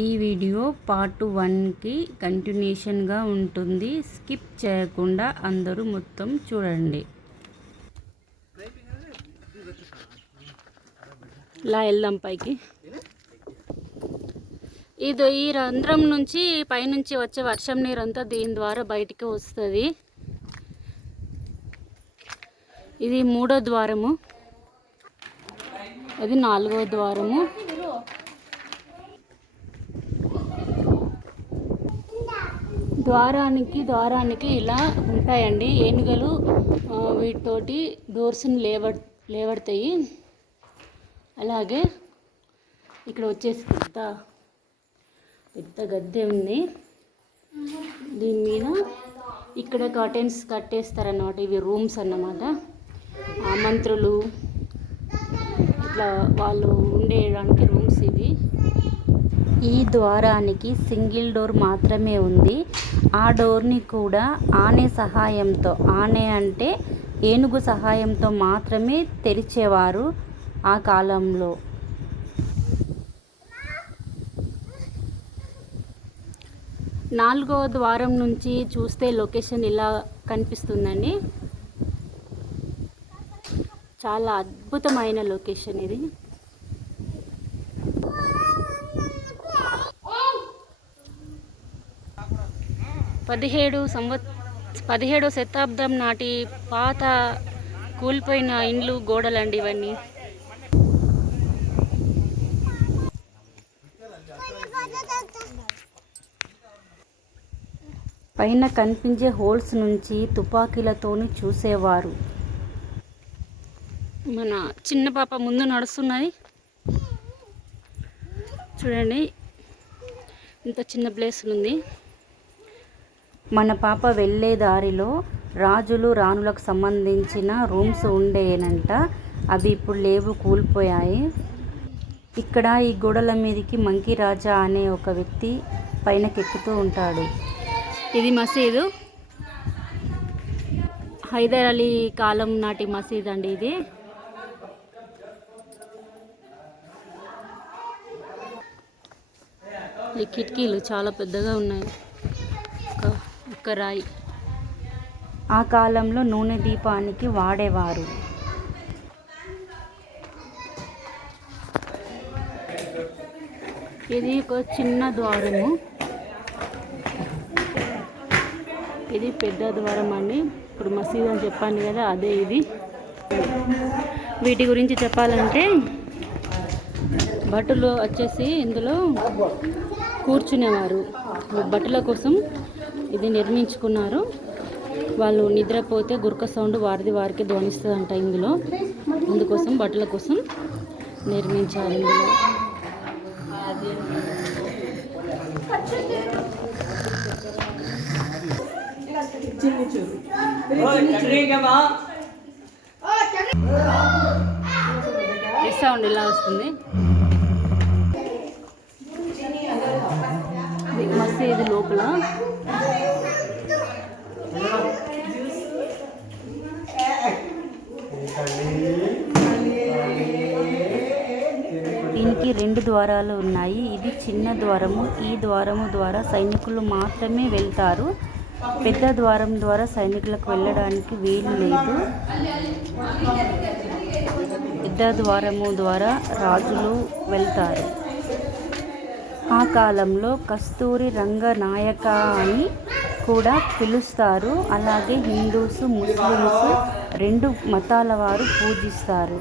ఈ video part వన్కి కంటిన్యూషన్గా ఉంటుంది. స్కిప్ చేయకుండా అందరూ మొత్తం చూడండి. ఇలా వెళ్దాం పైకి. ఇది ఈ రంధ్రం నుంచి పైనుంచి వచ్చే వర్షం నీరంతా దీని ద్వారా బయటికి వస్తుంది. ఇది మూడో ద్వారము. అది నాలుగో ద్వారము. ద్వారానికి ద్వారానికి ఇలా ఉంటాయండి. ఏనుగలు వీటితోటి డోర్స్ని లేవ లేవడతాయి. అలాగే ఇక్కడ వచ్చేసి పెద్ద పెద్ద గద్దె ఉంది. దీని మీద ఇక్కడ కర్టెన్స్ కట్టేస్తారన్నమాట. ఇవి రూమ్స్ అన్నమాట. ఆ మంత్రులు ఇట్లా వాళ్ళు ఉండేయడానికి రూమ్స్ ఇవి. ఈ ద్వారానికి సింగిల్ డోర్ మాత్రమే ఉంది. ఆ డోర్ని కూడా ఆనే సహాయంతో ఆనే అంటే ఏనుగు సహాయంతో మాత్రమే తెరిచేవారు ఆ కాలంలో. నాలుగో ద్వారం నుంచి చూస్తే లొకేషన్ ఇలా కనిపిస్తుందండి. చాలా అద్భుతమైన లొకేషన్ ఇది. పదిహేడు సంవత్ పదిహేడో శతాబ్దం నాటి పాత కూలిపోయిన ఇండ్లు గోడలండి ఇవన్నీ. పైన కనిపించే హోల్స్ నుంచి తుపాకీలతోని చూసేవారు. మన చిన్న పాప ముందు నడుస్తున్నది. చూడండి ఇంత చిన్న ప్లేస్ ఉంది. మన పాప వెళ్ళే దారిలో రాజులు రాణులకు సంబంధించిన రూమ్స్ ఉండేనంట. అవి ఇప్పుడు లేవు కూలిపోయాయి. ఇక్కడ ఈ గోడల మీదకి మంకీ రాజా అనే ఒక వ్యక్తి పైనకెక్కుతూ ఉంటాడు. ఇది మసీదు. హైదర్ అలీ కాలం నాటి మసీద్ అండి ఇది. ఈ కిటికీలు చాలా పెద్దగా ఉన్నాయి. ఒక రాయి. ఆ కాలంలో నూనె దీపానికి వాడేవారు. ఇది ఒక చిన్న ద్వారము. ఇది పెద్ద ద్వారం అండి. ఇప్పుడు మసీద్ అని చెప్పాను కదా అదే ఇది. వీటి గురించి చెప్పాలంటే భటులు వచ్చేసి ఇందులో కూర్చునేవారు. భటుల కోసం ఇది నిర్మించుకున్నారు. వాళ్ళు నిద్రపోతే గుర్క సౌండ్ వారిది వారికి ధ్వనిస్తుందంట ఇందులో. అందుకోసం బట్టల కోసం నిర్మించారు ఇందులో. సౌండ్ ఇలా వస్తుంది. ఇది మసీదు లోపల ద్వారాలు ఉన్నాయి. ఇది చిన్న ద్వారము. ఈ ద్వారము ద్వారా సైనికులు మాత్రమే వెళ్తారు. పెద్ద ద్వారం ద్వారా సైనికులకు వెళ్ళడానికి వీలు లేదు. పెద్ద ద్వారము ద్వారా రాజులు వెళ్తారు. ఆ కాలంలో కస్తూరి రంగనాయక అని కూడా పిలుస్తారు. అలాగే హిందూస్ ముస్లిమ్స్ రెండు మతాల వారు పూజిస్తారు.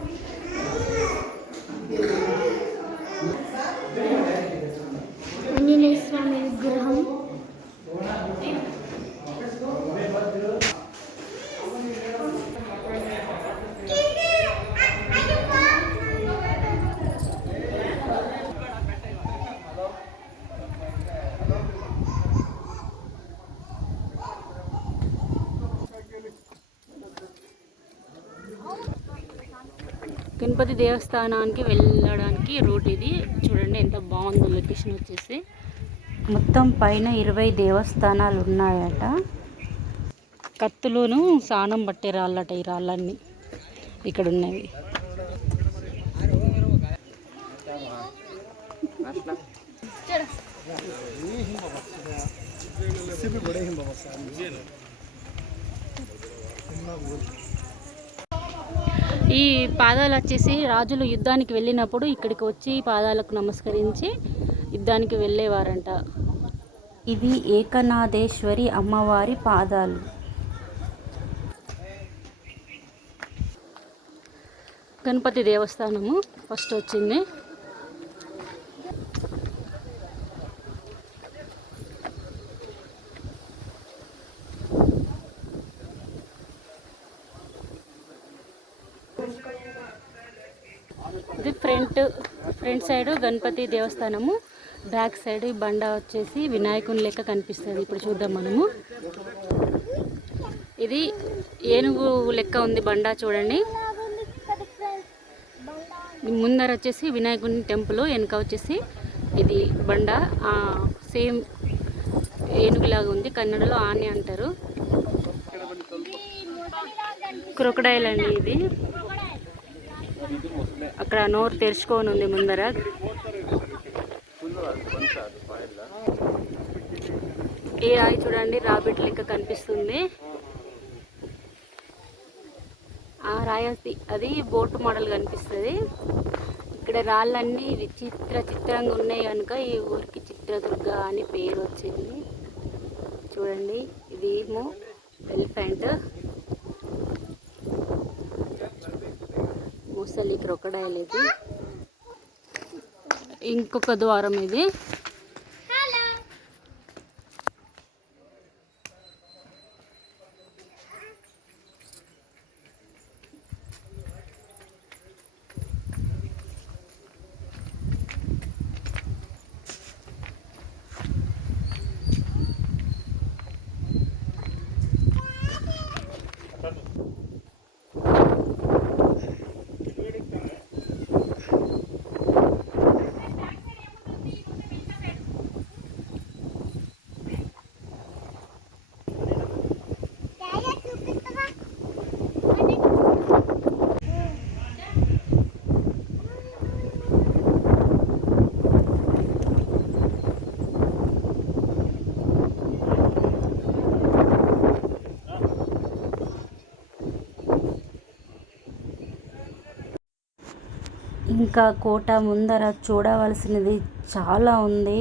గణపతి దేవస్థానానికి వెళ్ళడానికి రూట్ ఇది. చూడండి ఎంత బాగుందో లొకేషన్ వచ్చేసి. మొత్తం పైన ఇరవై దేవస్థానాలు ఉన్నాయట. కత్తులోను సానం పట్టే రాళ్ళట ఈ రాళ్ళన్నీ. ఇక్కడ ఉన్నవి. ఈ పాదాలు వచ్చేసి రాజులు యుద్ధానికి వెళ్ళినప్పుడు ఇక్కడికి వచ్చి పాదాలకు నమస్కరించి యుద్ధానికి వెళ్ళేవారంట. ఇది ఏకనాథేశ్వరి అమ్మవారి పాదాలు. గణపతి దేవస్థానము ఫస్ట్ వచ్చింది ఇది ఫ్రంట్ ఫ్రంట్ సైడ్ గణపతి దేవస్థానము బ్యాక్ సైడ్ ఈ బండ వచ్చేసి వినాయకుని లెక్క కనిపిస్తుంది. ఇప్పుడు చూద్దాం మనము. ఇది ఏనుగు లెక్క ఉంది బండ చూడండి. ముందర వచ్చేసి వినాయకుని టెంపుల్ వెనక వచ్చేసి ఇది బండ. సేమ్ ఏనుగులాగా ఉంది. కన్నడలో ఆని అంటారు. క్రొకడైల్ అండి ఇది. అక్కడ నోరు తెరుచుకొని ఉంది ముందర. ఈ రాయి చూడండి రాబిట్ లెక్క కనిపిస్తుంది. ఆ రాయి అది- అది బోటు మోడల్ కనిపిస్తుంది. ఇక్కడ రాళ్ళన్నీ విచిత్ర చిత్రంగా ఉన్నాయి కనుక ఈ ఊరికి చిత్రదుర్గ అని పేరు వచ్చింది. చూడండి ఇది ఏమో అసలు ఈ క్రొకడైల్ ఇది. ఇంకొక ద్వారం ఇది. ఇంకా కోట ముందర చూడవలసినది చాలా ఉంది.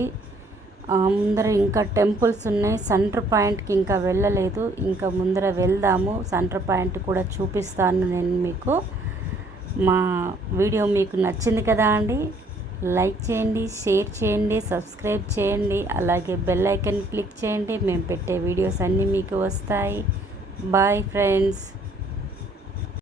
ముందర ఇంకా టెంపుల్స్ ఉన్నాయి. సెంటర్ పాయింట్కి ఇంకా వెళ్ళలేదు. ఇంకా ముందర వెళ్దాము. సెంటర్ పాయింట్ కూడా చూపిస్తాను నేను మీకు. మా వీడియో మీకు నచ్చింది కదా అండి? లైక్ చేయండి షేర్ చేయండి సబ్స్క్రైబ్ చేయండి. అలాగే బెల్ ఐకన్ క్లిక్ చేయండి. మేము పెట్టే వీడియోస్ అన్నీ మీకు వస్తాయి. Bye friends.